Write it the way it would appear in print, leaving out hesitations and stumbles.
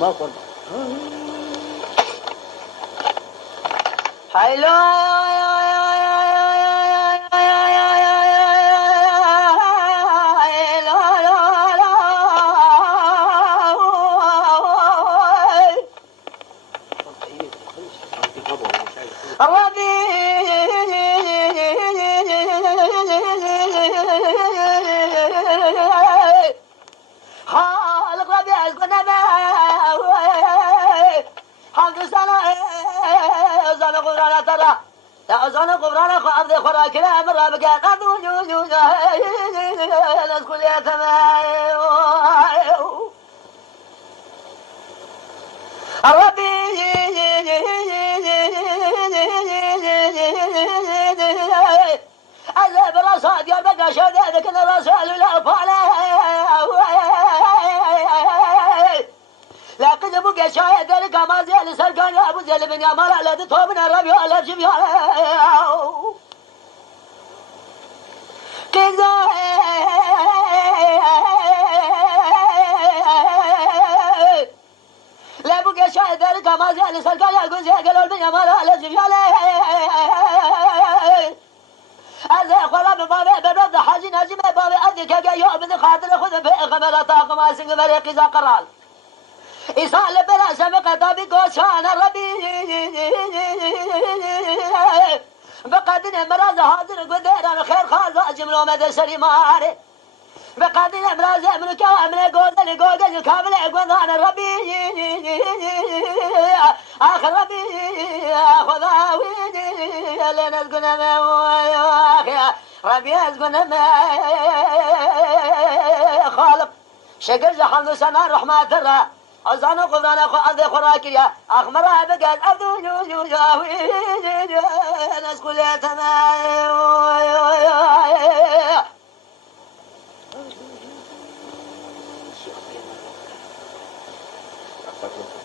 ما قرب حيلو خالق ربي أزقنا حمد سنة أزان قبرانا ترى أزان قبرانا خابد خراكنا مرة بقى قدو جوجو نسكل يتماي ربي أذهب الرصاد يا بقى شهادتك أن الرسول لا فعله لكن ابوك شاهد ذلك ما زال سركان يا ابو زل بن يامال على تطوبنا الربيع على جبيا كذا لا ابوك شاهد ذلك ما زال سركان يا ابو زل بن يامال على جبيا هذا خلا ببابي ببرد حاجين هجمه بابي اديك يا ابن خاطر خذ في خمر طاقم ما سنگ فريق اذا قرال إسال بلا سمق طبي قوشان ربي بقدر امراض حاضر قدر خير خاز جملو مدى سليماري بقدر امراض امرك وامن قودل كامل قوضان ربي آخر ربي خذاويني لنا اسقنا ما ربي اسقنا ما خالق شكر زحمد سنة رحمة الله أزانو قبرانا أذي خراكيا أخمرها بقاد أبدو جوجو جاوي نسكل يتماي Gracias.